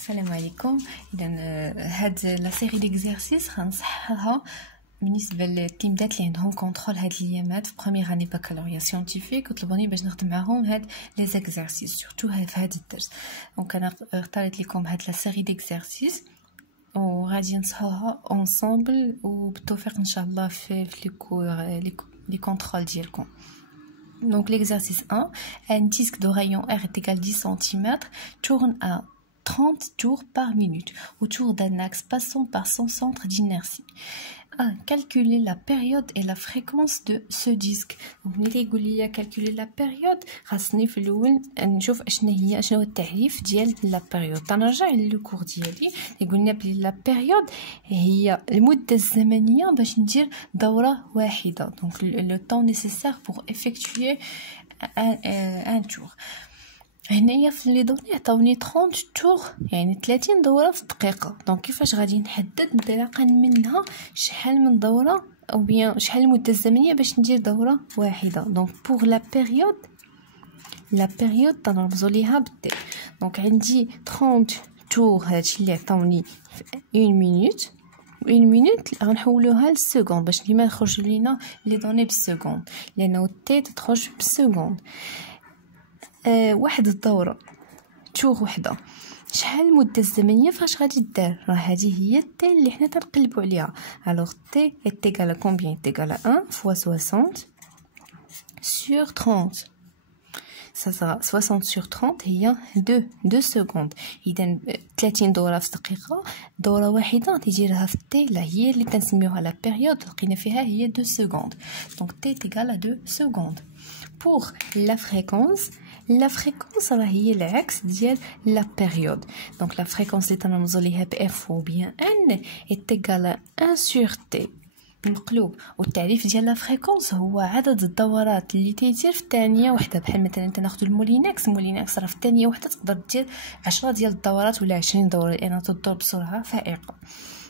السلام عليكم. اذا هاد لا سيري ديكزارسيس غنصحها بالنسبه للتيمات اللي عندهم كونترول هاد الايامات في بروميير اني بكالوريا سيونتيفيك وطلبوني باش نخدم معاهم هاد لي زيكزارسيس سورتو في هاد الدرس. دونك انا اختاريت لكم هاد لا سيري ديكزارسيس وغادي نصحوها اونصومبل وبالتوفيق ان شاء الله في لي كونترول ديالكم. Donc l'exercice 1, un disque de rayon R est égal à 10 cm, tourne à 30 tours par minute autour d'un axe passant par son centre d'inertie. 1. Calculer la période et la fréquence de ce disque. Donc ملي يقول لي calculer la période خاصني في الاول نشوف شنو هو التعريف ديال لا بيريود. تنرجع للكور ديالي يقولنا بلي لا بيريود هي المده الزمنيه باش ندير دوره واحده. دونك لو طون نيسيسير بور افيكتوي ان تور. هنايا في لي دوني عطاوني 30 تور يعني 30 دوره في الدقيقه. دونك كيفاش غادي نحدد انطلاقا منها شحال من دوره او بيان شحال المده الزمنيه باش ندير دوره واحده. دونك بوغ لا بيريود تنرمزو ليها بالتي. دونك عندي 30 تور هادشي اللي عطاوني في 1 مينوت و1 مينوت غنحولوها للسكوند باش ديما يخرجوا لينا لي دوني بالسكوند لانه التي تخرج بالسكوند. واحد الدوره تور وحده شحال المده الزمنيه فاش غادي دار؟ راه هذه هي التي اللي حنا تنقلبوا عليها. الوغ تي ايتيغال كومبيان؟ ايتيغال 1 فوا 60 سور 30. ça 60 sur 30 هي 2 سكوند. اذا 30 دوره في دقيقه دوره واحده تيجيرها في التي لا هي اللي تنسميوها لا بيريود لقينا فيها هي 2 سكوند. دونك تي ايتيغال 2 سكوند. pour la fréquence راه هي العكس ديال لا بيريود. دونك لا فريكونس اللي تنرمزو ليها ب اف او بيان ان ايتيغال 1 سور تي مقلوب. والتعريف ديال لا فريكونس هو عدد الدورات اللي تيدير في الثانيه وحده. بحال مثلا تناخذ المولينكس راه في الثانيه وحده تقدر دير 10 ديال الدورات ولا 20 دوره لانها تدور بسرعه فائقه.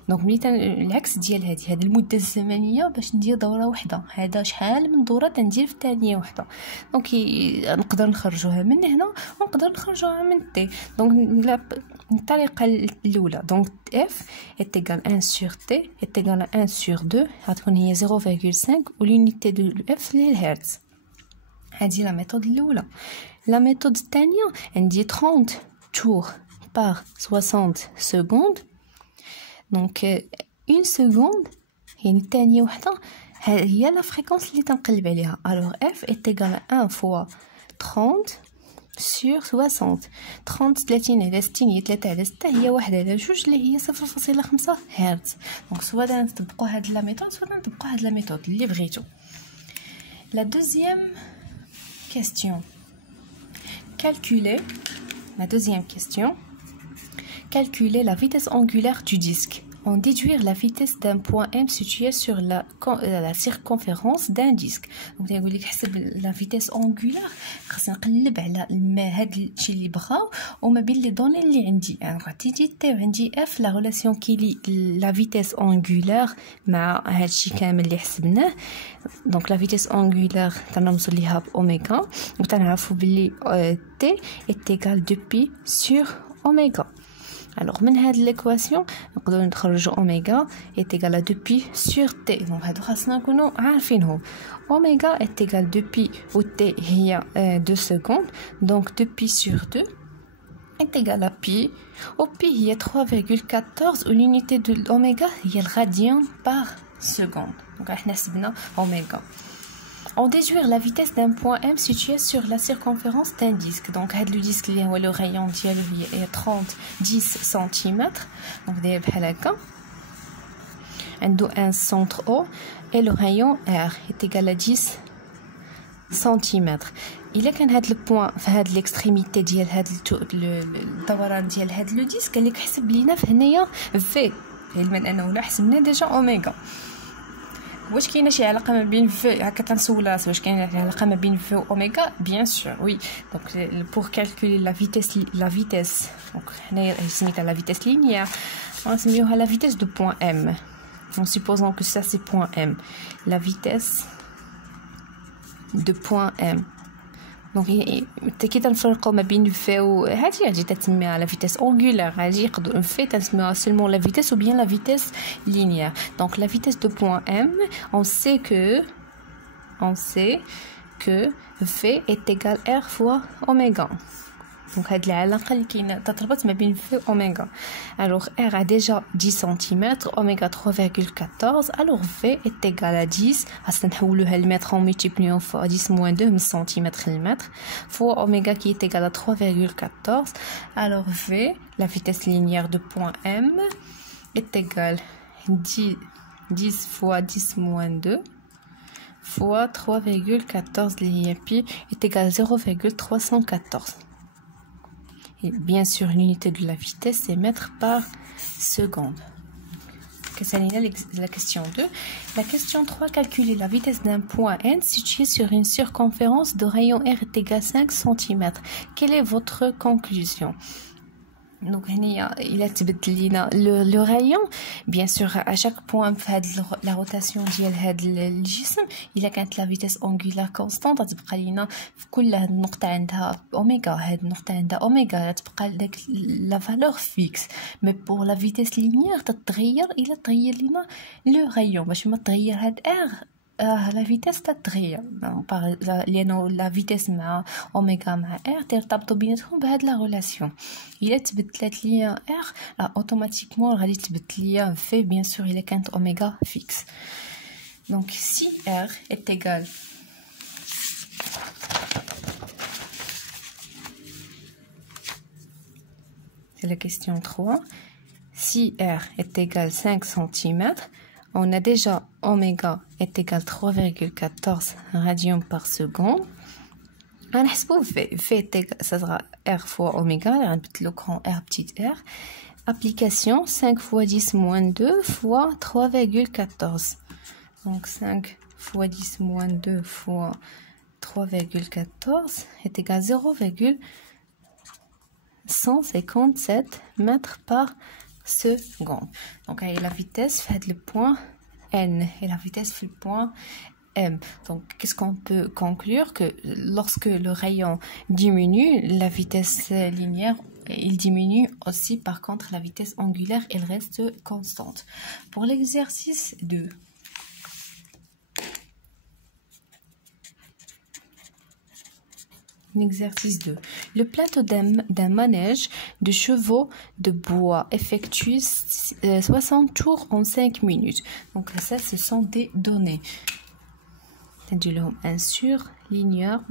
دونك ملي العكس ديال هذه المده الزمنيه باش ندير دوره واحده هذا شحال من دوره تندير في ثانيه واحده. دونك نقدر نخرجوها من هنا ونقدر نخرجوها من تي. دونك الطريقه الاولى دونك اف ايتيغال 1 سور تي ايتيغال 1 سور 2 غتكون هي 0.5 ولونيتي دو اف لي الهرتز. هذه لا ميثود الاولى. لا ميثود الثانيه عندي 30 تور بار 60 سكوند. دونك 1 سكوند يعني الثانيه وحده هي لا فريكونس اللي تنقلب عليها. الوغ اف ايتيغال 1 فوا 30 سور 60. 30 على 60 هي 3 على 6 هي 1 على 2 اللي هي 0.5 هرتز. دونك سواء نطبقوا هاد لا ميثود سواء نطبقوا هاد لا ميثود اللي بغيتو. لا دوزيام كيستيون calculer la vitesse angulaire du disque. En déduire la vitesse d'un point M situé sur la circonférence d'un disque. Donc يقول لك حسب la vitesse angulaire خاصني نقلب على هاد الشيء اللي بغاو وما بين لي دوني اللي عندي. عرفتي تي وعندي اف لا ريلاسيون كيلي لا فيتيس انغولار مع هاد الشيء كامل اللي حسبناه. دونك لا فيتيس انغولار تنرمزو ليها باوميغا وتنعرفوا بلي تي ايتيغال 2 بي سور اوميغا. Alors من هاد ليكواسيون نقدروا نخرجوا اوميغا ايتيغال 2 بي سور تي. دونك هادو خاصنا نكونوا عارفينهم. اوميغا ايتيغال 2 بي و تي هي 2 سكوند. دونك 2 بي سور 2 ايتيغال بي و بي هي 3.14 والونيتي دو اوميغا هي الراديان بار سكوند. دونك احنا حسبنا اوميغا. On déduire la vitesse d'un point M situé sur la circonférence d'un disque. Donc, le disque, le rayon est 10 cm. Donc, un centre O et le rayon R est égal à 10 cm. Il y a un point à l'extrémité de le disque. Il y a V. Il déjà oméga. واش كاينه شي علاقه ما بين في هكا تنسول راسي واش كاينه علاقه ما بين في اوميغا؟ بيان سور وي. دونك بور كالكولي لا فيتيس دونك هنايا سميتها لا فيتيس لينيير غنسميوها لا فيتيس دو بوين ام. en supposant que ça c'est point M, la vitesse de point M دونك كي تنفرقوا ما بين في هادي تسميها لا فيتيس اونغولار هادي يقدروا في تسميها سولمون لا فيتيس ou bien la vitesse linéaire. Donc la vitesse de point M, on sait que V est égal R fois oméga. Donc هاد العلاقه اللي كاينه تتربط ما بين في اوميغا. Alors R a déjà 10 cm, oméga 3,14. Alors V est égal à 10. خاصنا نحولوها للمتر en multipliant fois 10 moins 2 من centimètre للمتر fois oméga qui est égal à 3,14. Alors V, la vitesse linéaire de point M, est égale 10 fois 10 moins 2 fois 3,14 l'IP est égal à 0,314. Et bien sûr, l'unité de la vitesse est mètres par seconde. La question 2. La question 3. Calculer la vitesse d'un point N situé sur une circonférence de rayon R est égal à 5 cm. Quelle est votre conclusion? Donc il a le rayon bien sûr à chaque point la rotation ديال هذا الجسم الا كانت la vitesse angulaire constante تبقى لينا في كل هذه النقطه عندها اوميغا هذه النقطه عندها اوميغا تبقى داك لا فالور فيكس مي بور لا فيتيس لينيير تتغير الا تغير لينا لو رايون باش ما تغير هاد ار la vitesse تتغير لأنه la vitesse مع أوميغا مع R ترتبطوا بيناتهم بهاد لا ريلاسيون. إلا تبدلت ليا R أوتوماتيكمون غادي تبدل ليا V bien sûr إلا كانت أوميغا فيكس. Donc si R est égal c'est la question 3. Si R est égal 5 cm, on a déjà oméga est égal 3,14 radians par seconde. On a V est égal, ça sera R fois oméga, on petit le grand R petit r. Application 5 fois 10 moins 2 fois 3,14. Donc 5 fois 10 moins 2 fois 3,14 est égal à 0,157 mètres par seconde. Donc la vitesse fait le point N et la vitesse fait le point M. Donc qu'est-ce qu'on peut conclure? Que lorsque le rayon diminue, la vitesse linéaire il diminue aussi. Par contre la vitesse angulaire elle reste constante. Pour l'exercice 2, Exercice 2. Le plateau d'un manège de chevaux de bois effectue 60 tours en 5 minutes. Donc ça, ce sont des données. Un surligneur,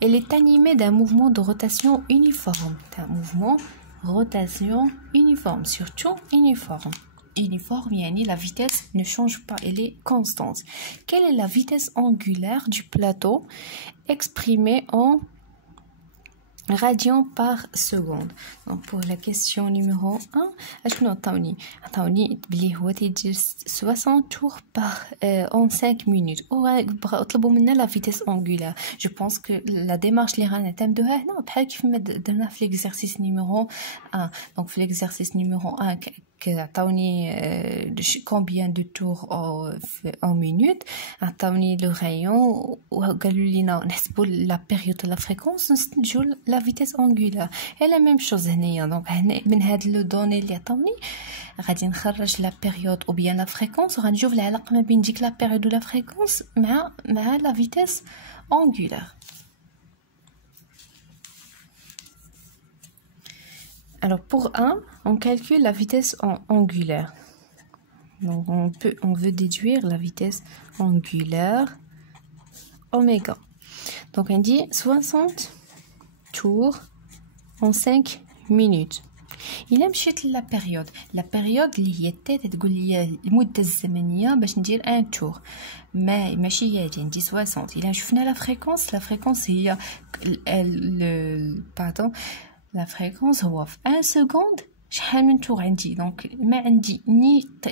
elle est animée d'un mouvement de rotation uniforme. Un mouvement rotation uniforme, surtout uniforme. Uniforme, la vitesse ne change pas, elle est constante. Quelle est la vitesse angulaire du plateau exprimée en radians par seconde? Donc pour la question numéro 1, عطاوني بلي هو تيدير 60 tours en 5 minutes. طلبوا منا la vitesse angulaire. Je pense que la démarche اللي غنعتمدوها هنا بحال كيف ما درنا في l'exercice numéro 1. Donc في l'exercice numéro 1 عطاوني combien de tours en minute, عطاوني le rayon وقالوا لينا نحسبوا la période la fréquence نستنتجوا la vitesse angulaire. et la même chose هنايا. donc من هاد لو دوني اللي عطاوني غادي نخرج la période ou bien la fréquence وغنشوف العلاقه ما بين ديك la période و la fréquence مع la vitesse angulaire. Alors pour 1, on calcule la vitesse angulaire. Donc on veut déduire la vitesse angulaire oméga. Donc on dit 60 tours en 5 minutes. Il مشيت la période. La période اللي هي التالت تقول لي المدة الزمنية باش ندير ان تور. ماشي هي عندي 60. إلا شفنا la fréquence هي pardon. La fréquence هو في 1 seconde شحال من tour عندي. donc ما عندي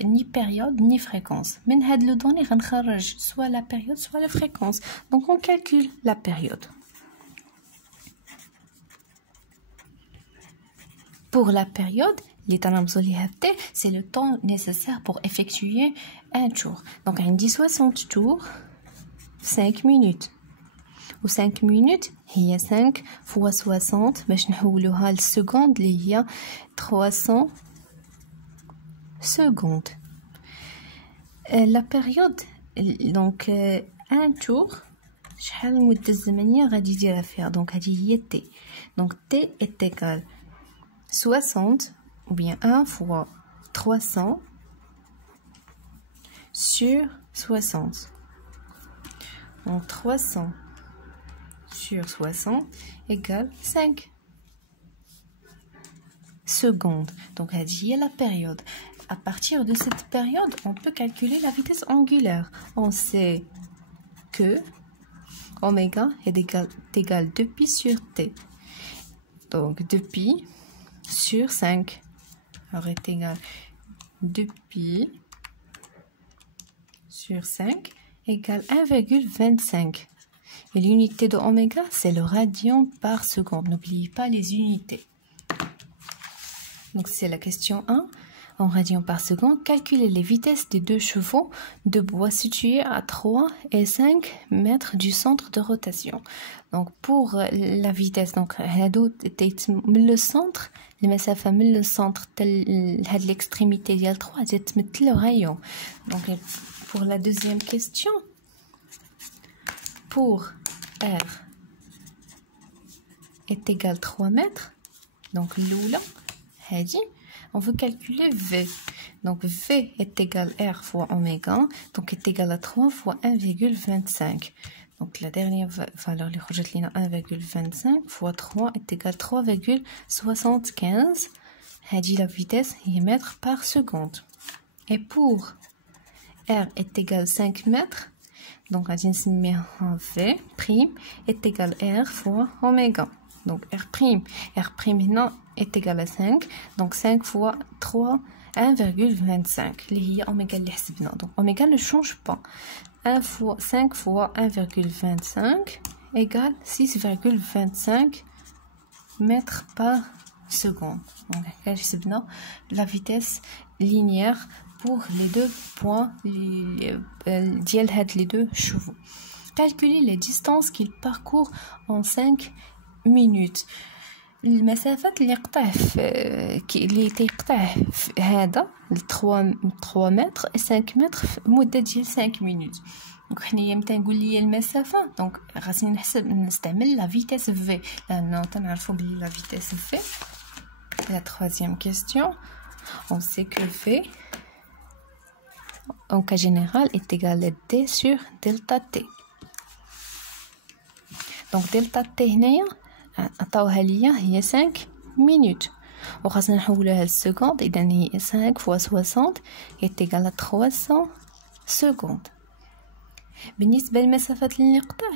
ni période ni fréquence. من هاد لو دوني غنخرج soit la période soit la fréquence. donc on calcule la période. Pour la période c'est le temps nécessaire pour effectuer un tour. donc عندي 60 tours 5 minutes. و5 minutes هي 5 fois 60 باش نحولوها للسكوند اللي هي 300 secondes. La période donc un tour شحال المدة الزمنية غادي يديرها فيها دونك هذه هي t donc t est égal 60 ou bien 1 fois 300 sur 60. Donc 300 sur 60 égale 5 secondes. Donc هذه هي la période. À partir de cette période, on peut calculer la vitesse angulaire. On sait que oméga est égal 2pi sur t. Donc 2pi sur 5 alors est égal 2pi sur 5 égale 1,25. Et l'unité de oméga, c'est le radian par seconde. N'oubliez pas les unités. Donc c'est la question 1. En radians par seconde, calculez les vitesses des deux chevaux de bois situés à 3 et 5 mètres du centre de rotation. Donc pour la vitesse, donc le centre, المسافة من le centre هاد l'extrémité ديال 3 تمثل le rayon. Donc pour la deuxième question, pour R est égal 3 mètres, donc l'oula, on veut calculer V. Donc V est égal R fois oméga, donc est égal à 3 fois 1,25. Donc la dernière valeur, 1,25 fois 3 est égal à 3,75. La vitesse est mètres par seconde. Et pour R est égal à 5 mètres, donc V' est égal à R fois oméga. Donc R' maintenant est égal à 5, donc 5 fois 3, 1,25. اللي هي oméga اللي حسبنا. Donc oméga ne change pas. 5 fois 1,25 égale 6,25 mètres par seconde. Donc حسبنا la vitesse linéaire pour les deux points les deux chevaux. Calculer les distances qu'ils parcourent en 5 minutes. المسافات اللي تيقطع هذا 3 متر و 5 متر في مده ديال 5 minutes. دونك حنايا متى نقول لي المسافه دونك خاصني نستعمل لا فيتيس في لانه تنعرفوا بلي لا فيتيس في. La troisième question, on sait que V en cas général est égal à D sur delta T. Donc delta T هنايا عطاوها ليا هي 5 minutes وخاصنا نحولوها للسكوند. اذا هي 5 fois 60 est égal à 300 secondes. بالنسبه للمسافات اللي نقطع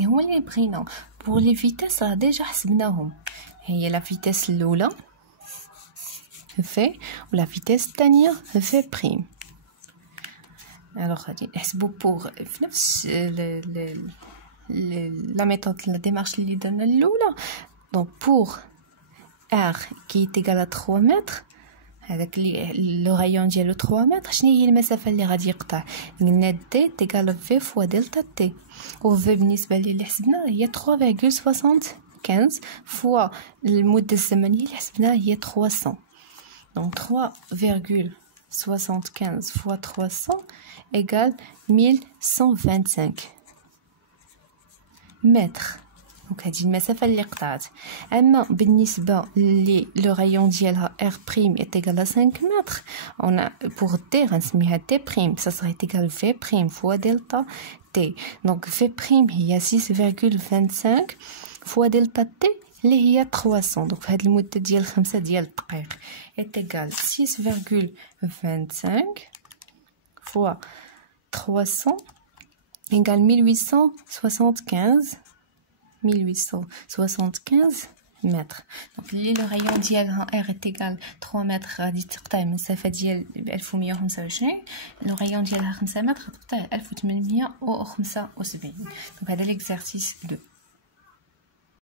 هو اللي بغينا pour les vitesses راه ديجا حسبناهم. هي لا فيتيس الاولى في ولا فيتيس الثانيه في بريم. alors غادي نحسبوا pour في نفس la méthode, la démarche اللي درنا الاولى. donc pour R qui est égal à 3 mètres هذاك اللي لو رايون ديالو 3 متر شنو هي المسافه اللي غادي يقطع؟ قلنا دي تيغال في فوا دلتا تي و في بالنسبه لي اللي حسبنا هي 3,75 فوا المده الزمنيه اللي حسبناها هي 300. donc 3,75 fois 300 égale 1125 متر. دونك هذه المسافه اللي قطعت. اما بالنسبه لي لو رايون ديالها R' est égal à 5 متر on a pour T غنسميها T', ça serait égal V' fois delta T. donc V' هي 6,25 fois delta T اللي هي 300. دونك في هذه المده ديال 5 ديال الدقائق est égal 6,25 fois 300 égale 1875 متر. دونك اللي لو رايون ديالها R est égal 3 متر غادي تقطع المسافه ديال 1125. لو رايون ديالها 5 متر غتقطع 1875. دونك هذا ليكزارسيس 2.